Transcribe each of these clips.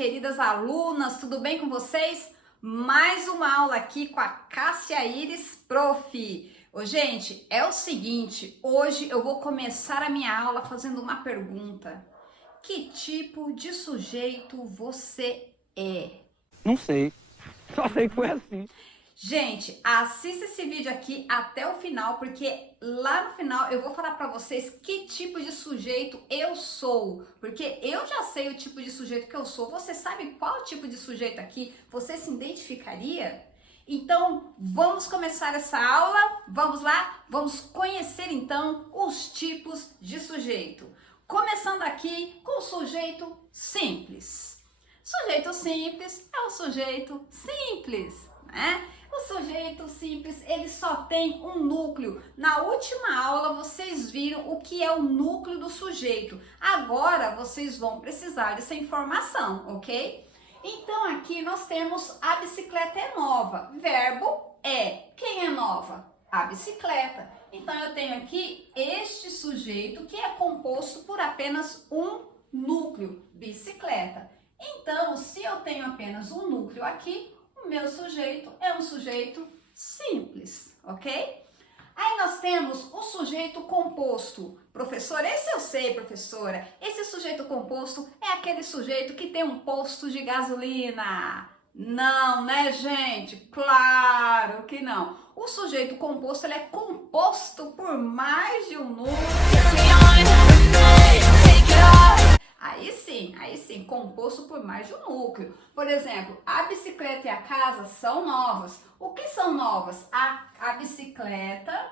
queridas alunas, tudo bem com vocês? Mais uma aula aqui com a Cássia Iris, prof. Gente, é o seguinte, hoje eu vou começar a minha aula fazendo uma pergunta. Que tipo de sujeito você é? Não sei, só sei que foi assim. Gente, assista esse vídeo aqui até o final, porque lá no final eu vou falar pra vocês que tipo de sujeito eu sou. Porque eu já sei o tipo de sujeito que eu sou. Você sabe qual tipo de sujeito aqui você se identificaria? Então, vamos começar essa aula? Vamos lá? Vamos conhecer então os tipos de sujeito. Começando aqui com o sujeito simples. Sujeito simples é um sujeito simples, né? O sujeito simples, ele só tem um núcleo. Na última aula, vocês viram o que é o núcleo do sujeito. Agora, vocês vão precisar dessa informação, ok? Então, aqui nós temos a bicicleta é nova. Verbo é. Quem é nova? A bicicleta. Então, eu tenho aqui este sujeito que é composto por apenas um núcleo, bicicleta. Então, se eu tenho apenas um núcleo aqui, o meu sujeito é um sujeito simples, ok? Aí nós temos o sujeito composto. Professor, esse eu sei, professora. Esse sujeito composto é aquele sujeito que tem um posto de gasolina. Não, né, gente? Claro que não. O sujeito composto, ele é composto por mais de um núcleo. Aí sim, composto por mais de um núcleo. Por exemplo, a bicicleta e a casa são novas. O que são novas? A bicicleta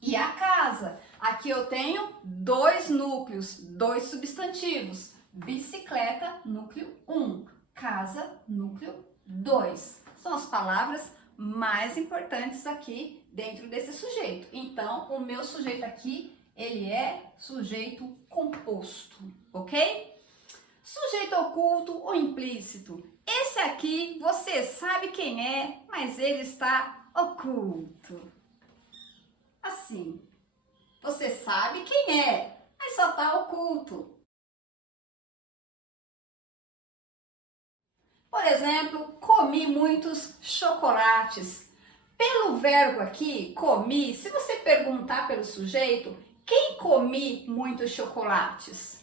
e a casa. Aqui eu tenho dois núcleos, dois substantivos. Bicicleta, núcleo 1. Casa, núcleo 2. São as palavras mais importantes aqui dentro desse sujeito. Então, o meu sujeito aqui, ele é sujeito composto, ok? Sujeito oculto ou implícito. Esse aqui, você sabe quem é, mas ele está oculto. Assim, você sabe quem é, mas só está oculto. Por exemplo, comi muitos chocolates. Pelo verbo aqui, comi, se você perguntar pelo sujeito, quem comi muitos chocolates?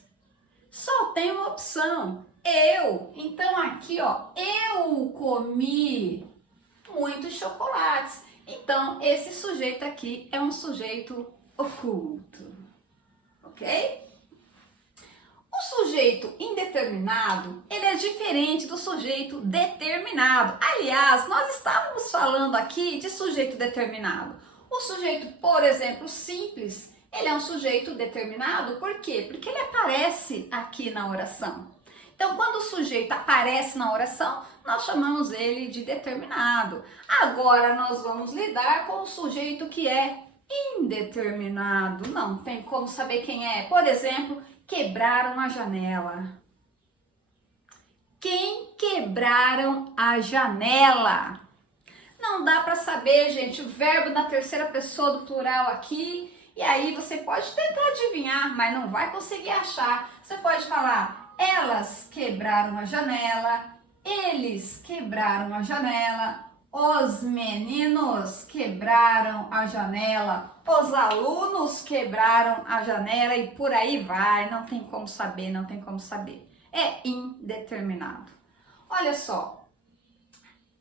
Só tem uma opção, eu. Então aqui, ó, eu comi muitos chocolates. Então esse sujeito aqui é um sujeito oculto, ok? O sujeito indeterminado, ele é diferente do sujeito determinado. Aliás, nós estávamos falando aqui de sujeito determinado. O sujeito, por exemplo, simples, ele é um sujeito determinado, por quê? Porque ele aparece aqui na oração. Então, quando o sujeito aparece na oração, nós chamamos ele de determinado. Agora, nós vamos lidar com o sujeito que é indeterminado. Não tem como saber quem é. Por exemplo, quebraram a janela. Quem quebraram a janela? Não dá para saber, gente, o verbo na terceira pessoa do plural aqui. E aí você pode tentar adivinhar, mas não vai conseguir achar. Você pode falar, elas quebraram a janela, eles quebraram a janela, os meninos quebraram a janela, os alunos quebraram a janela e por aí vai. Não tem como saber, não tem como saber. É indeterminado. Olha só.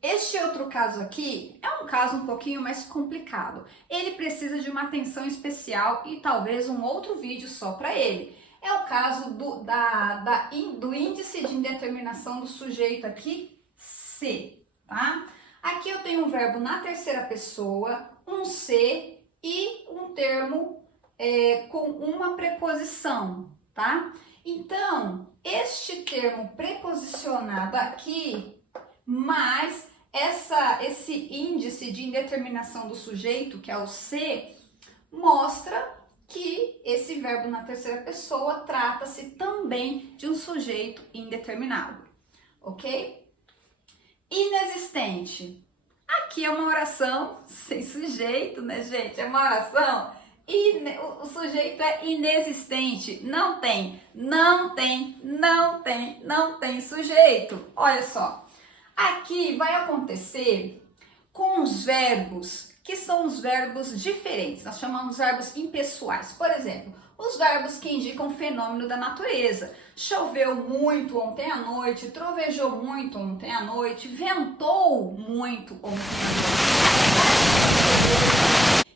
Este outro caso aqui é um caso um pouquinho mais complicado. Ele precisa de uma atenção especial e talvez um outro vídeo só para ele. É o caso do índice de indeterminação do sujeito aqui, se, tá? Aqui eu tenho um verbo na terceira pessoa, um se e um termo com uma preposição, tá? Então, este termo preposicionado aqui, mas esse índice de indeterminação do sujeito, que é o se, mostra que esse verbo na terceira pessoa trata-se também de um sujeito indeterminado, ok? Inexistente. Aqui é uma oração sem sujeito, né, gente? É uma oração O sujeito é inexistente. Não tem sujeito. Olha só. Aqui vai acontecer com os verbos, que são os verbos diferentes. Nós chamamos verbos impessoais. Por exemplo, os verbos que indicam fenômeno da natureza. Choveu muito ontem à noite, trovejou muito ontem à noite, ventou muito ontem à noite.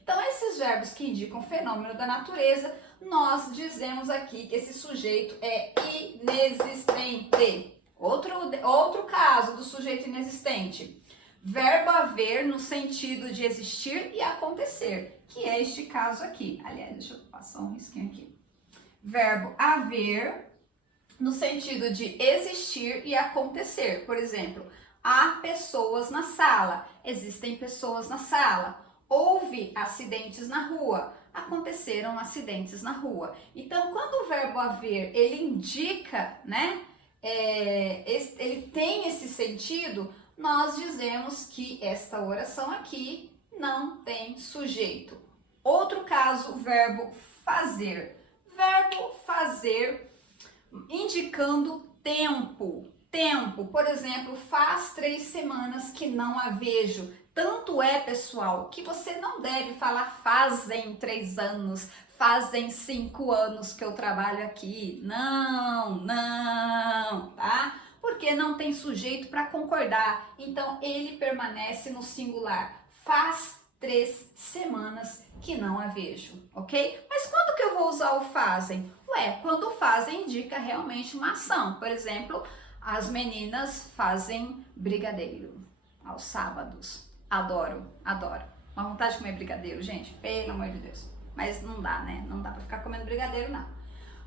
Então, esses verbos que indicam fenômeno da natureza, nós dizemos aqui que esse sujeito é inexistente. Outro caso do sujeito inexistente. Verbo haver no sentido de existir e acontecer, que é este caso aqui. Aliás, deixa eu passar um risquinho aqui. Verbo haver no sentido de existir e acontecer. Por exemplo, há pessoas na sala, existem pessoas na sala. Houve acidentes na rua, aconteceram acidentes na rua. Então, quando o verbo haver, ele indica, né? Ele tem esse sentido, nós dizemos que esta oração aqui não tem sujeito. Outro caso, o verbo fazer. Verbo fazer indicando tempo. Tempo, por exemplo, faz 3 semanas que não a vejo. Tanto é, pessoal, que você não deve falar fazem 3 anos, fazem 5 anos que eu trabalho aqui. Não, tá? Porque não tem sujeito para concordar. Então, ele permanece no singular. Faz 3 semanas que não a vejo, ok? Mas quando que eu vou usar o fazem? Ué, quando o fazem indica realmente uma ação. Por exemplo, as meninas fazem brigadeiro aos sábados. Adoro. Uma vontade de comer brigadeiro, gente, pelo amor de Deus. Mas não dá, né? Não dá pra ficar comendo brigadeiro, não.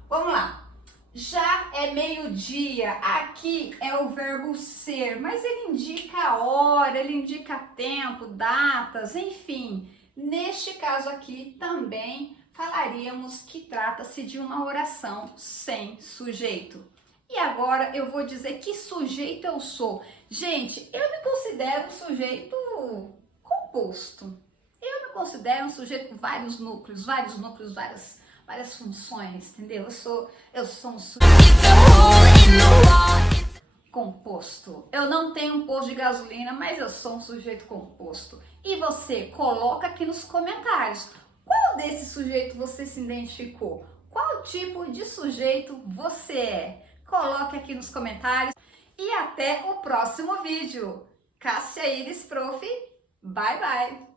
Vamos lá. Já é meio-dia. Aqui é o verbo ser, mas ele indica a hora, ele indica tempo, datas, enfim. Neste caso aqui também falaríamos que trata-se de uma oração sem sujeito. E agora eu vou dizer que sujeito eu sou. Gente, eu me considero um sujeito composto. Eu me considero um sujeito com vários núcleos, várias funções, entendeu? Eu sou um sujeito composto. Eu não tenho um posto de gasolina, mas eu sou um sujeito composto. E você, coloca aqui nos comentários. Qual desse sujeito você se identificou? Qual tipo de sujeito você é? Coloque aqui nos comentários e até o próximo vídeo. Cássia Iris Prof. Bye, bye!